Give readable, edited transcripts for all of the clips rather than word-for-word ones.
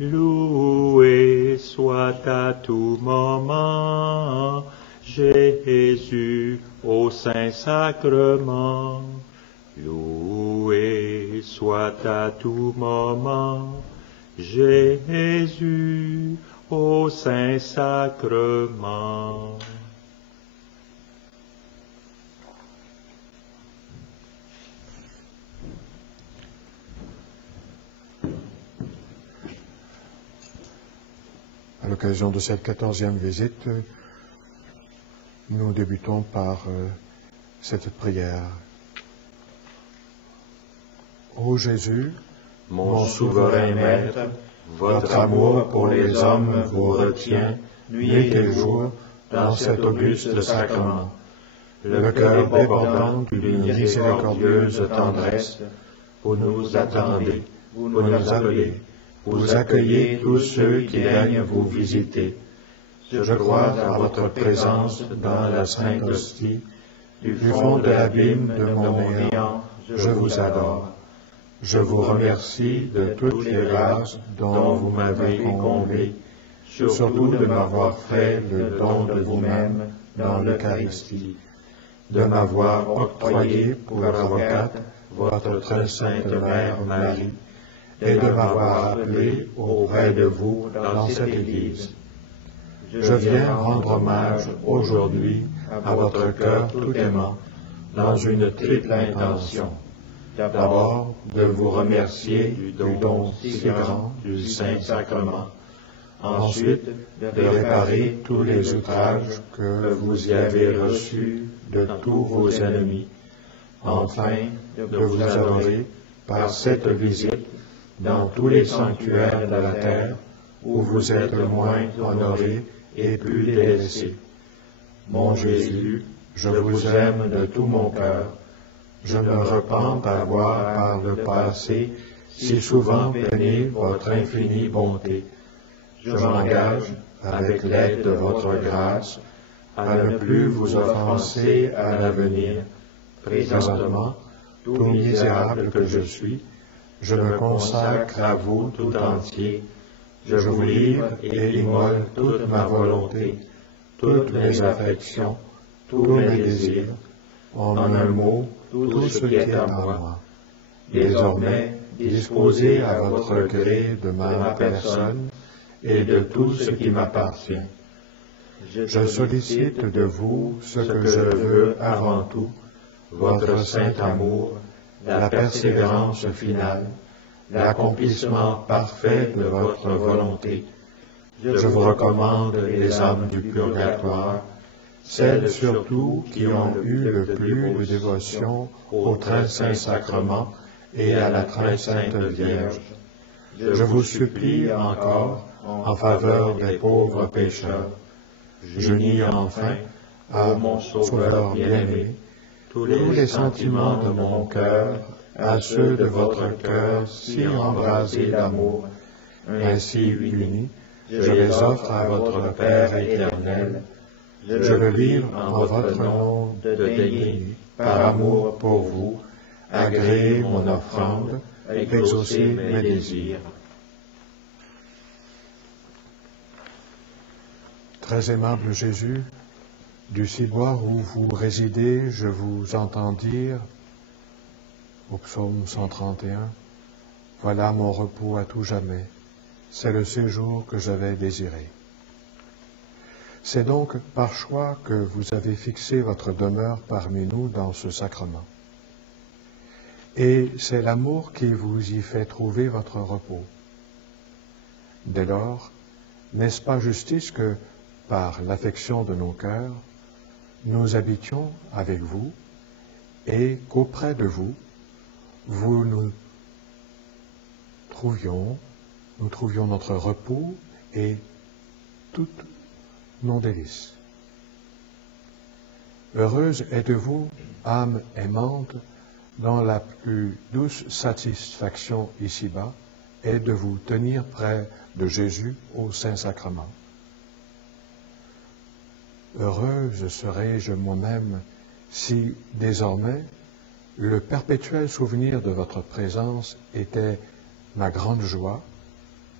Loué soit à tout moment Jésus au Saint-Sacrement. Loué soit à tout moment Jésus au Saint-Sacrement. À l'occasion de cette 14e visite, nous débutons par cette prière. Ô Jésus, mon souverain Maître, votre amour pour les hommes vous retient nuit et jour dans cet auguste sacrement. Le cœur débordant d'une miséricordieuse tendresse, vous nous attendez, vous nous appelez, vous accueillez tous ceux qui daignent vous visiter. Je crois à votre présence dans la Sainte Hostie. Du fond de l'abîme de mon néant, je vous adore. Je vous remercie de toutes les grâces dont vous m'avez comblé, surtout de m'avoir fait le don de vous-même dans l'Eucharistie, de m'avoir octroyé pour avocate votre très sainte Mère Marie, et de m'avoir appelé auprès de vous dans cette Église. Je viens rendre hommage aujourd'hui à votre cœur tout aimant dans une triple intention. D'abord, de vous remercier du don si grand du Saint-Sacrement. Ensuite, de réparer tous les outrages que vous y avez reçus de tous vos ennemis. Enfin, de vous adorer par cette visite dans tous les sanctuaires de la terre où vous êtes le moins honoré et plus délaissé. Mon Jésus, je vous aime de tout mon cœur. Je me repens d'avoir, par le passé, si souvent peiné votre infinie bonté. Je m'engage, avec l'aide de votre grâce, à ne plus vous offenser à l'avenir. Présentement, tout misérable que je suis, je me consacre à vous tout entier. Je vous livre et immole toute ma volonté, toutes mes affections, tous mes désirs, en un mot, tout ce qui est à moi. Désormais, disposez à votre gré de ma personne et de tout ce qui m'appartient. Je sollicite de vous ce que je veux avant tout, votre saint amour, la persévérance finale, l'accomplissement parfait de votre volonté. Je vous recommande les âmes du purgatoire, celles surtout qui ont eu le plus de dévotion au très saint sacrement et à la très sainte Vierge. Je vous supplie encore en faveur des pauvres pécheurs. J'unis enfin à mon Sauveur bien-aimé tous les sentiments de mon cœur à ceux de votre cœur si embrasé d'amour. Ainsi unis, je les offre à votre Père éternel. Je le livre en votre nom de daigner, par amour pour vous, agréer mon offrande, exaucer mes désirs. Très aimable Jésus, du ciboire où vous résidez, je vous entends dire, au psaume 131, « Voilà mon repos à tout jamais, c'est le séjour que j'avais désiré. » C'est donc par choix que vous avez fixé votre demeure parmi nous dans ce sacrement. Et c'est l'amour qui vous y fait trouver votre repos. Dès lors, n'est-ce pas justice que, par l'affection de nos cœurs, nous habitions avec vous et qu'auprès de vous, nous trouvions notre repos et toutes nos délices. Heureuse êtes-vous, âme aimante, dont la plus douce satisfaction ici-bas est de vous tenir près de Jésus au Saint-Sacrement. Heureuse serais-je moi-même si, désormais, le perpétuel souvenir de votre présence était ma grande joie,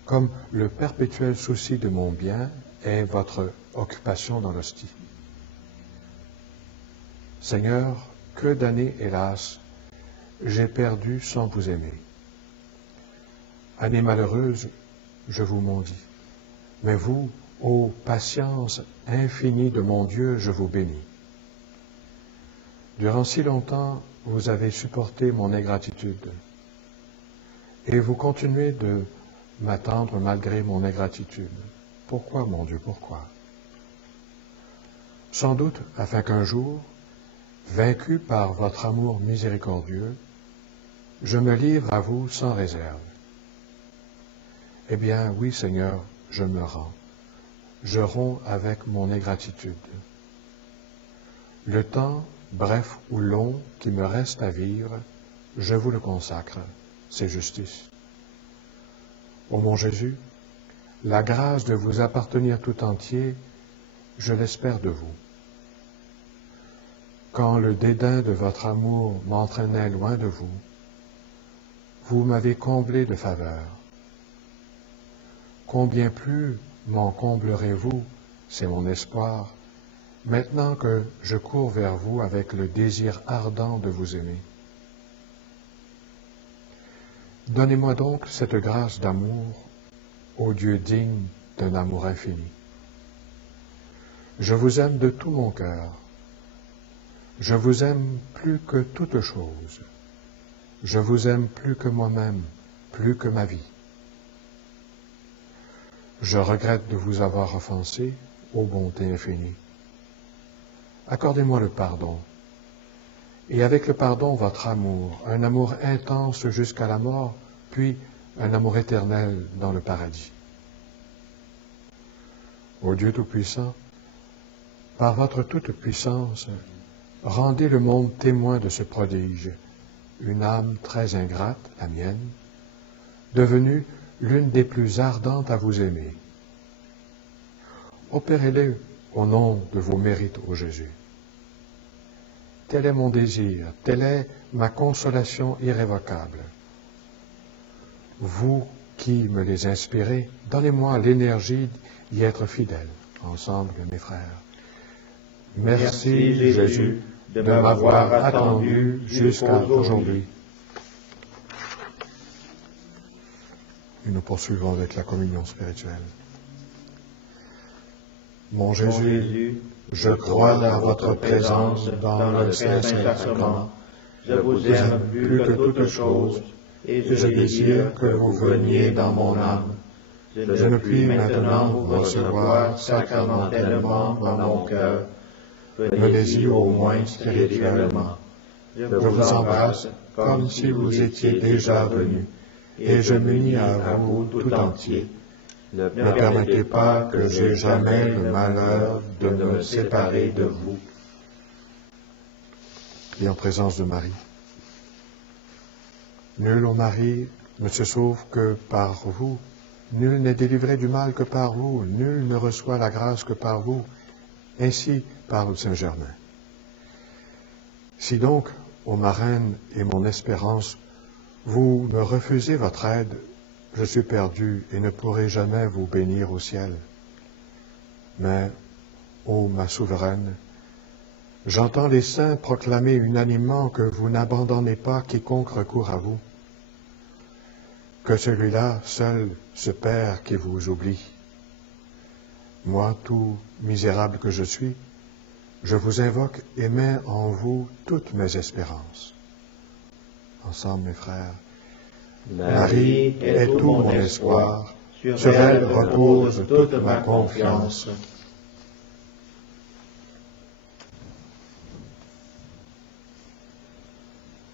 comme le perpétuel souci de mon bien est votre occupation dans l'hostie. Seigneur, que d'années, hélas, j'ai perdu sans vous aimer. Année malheureuse, je vous maudis. Mais vous, ô patience infinie de mon Dieu, je vous bénis. Durant si longtemps, vous avez supporté mon ingratitude, et vous continuez de m'attendre malgré mon ingratitude. Pourquoi, mon Dieu, pourquoi? Sans doute, afin qu'un jour, vaincu par votre amour miséricordieux, je me livre à vous sans réserve. Eh bien, oui, Seigneur, je me rends. Je romps avec mon ingratitude. Le temps, bref ou long, qui me reste à vivre, je vous le consacre. C'est justice. Ô mon Jésus, la grâce de vous appartenir tout entier, je l'espère de vous. Quand le dédain de votre amour m'entraînait loin de vous, vous m'avez comblé de faveurs. Combien plus m'en comblerez-vous, c'est mon espoir, maintenant que je cours vers vous avec le désir ardent de vous aimer. Donnez-moi donc cette grâce d'amour, ô Dieu digne d'un amour infini. Je vous aime de tout mon cœur. Je vous aime plus que toute chose. Je vous aime plus que moi-même, plus que ma vie. Je regrette de vous avoir offensé, ô bonté infinie. Accordez-moi le pardon, et avec le pardon votre amour, un amour intense jusqu'à la mort, puis un amour éternel dans le paradis. Ô Dieu Tout-Puissant, par votre toute-puissance, rendez le monde témoin de ce prodige, une âme très ingrate, la mienne, devenue l'une des plus ardentes à vous aimer. Opérez-le au nom de vos mérites, ô Jésus. Tel est mon désir, telle est ma consolation irrévocable. Vous qui me les inspirez, donnez-moi l'énergie d'y être fidèle, ensemble, mes frères. Merci, Jésus, de m'avoir attendu jusqu'à aujourd'hui. Et nous poursuivons avec la communion spirituelle. Mon Jésus, je crois à votre présence dans le Saint-Sacrement. Je vous aime plus que toute chose, et je désire que vous veniez dans mon âme. Je ne puis maintenant vous recevoir sacramentellement dans mon cœur. Venez-y au moins spirituellement. Je vous embrasse comme si vous étiez déjà venu, et je m'unis à vous tout entier. Ne permettez pas que j'aie jamais le malheur de me séparer de vous. Et en présence de Marie. Nul, ô Marie, ne se sauve que par vous. Nul n'est délivré du mal que par vous. Nul ne reçoit la grâce que par vous. Ainsi parle Saint Germain. Si donc, ô ma reine et mon espérance, vous me refusez votre aide, je suis perdu et ne pourrai jamais vous bénir au ciel. Mais, ô ma souveraine, j'entends les saints proclamer unanimement que vous n'abandonnez pas quiconque recourt à vous, que celui-là seul se perd qui vous oublie. Moi, tout misérable que je suis, je vous invoque et mets en vous toutes mes espérances. Ensemble, mes frères, Marie est tout mon espoir, sur elle repose toute ma confiance.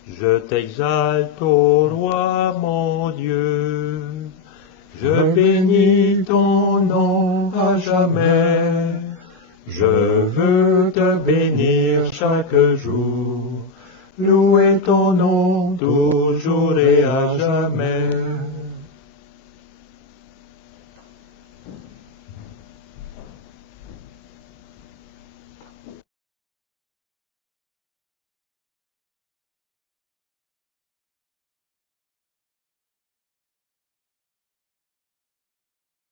Je t'exalte, ô roi mon Dieu, je bénis ton nom à jamais. Je veux te bénir chaque jour, louer ton nom toujours et à jamais.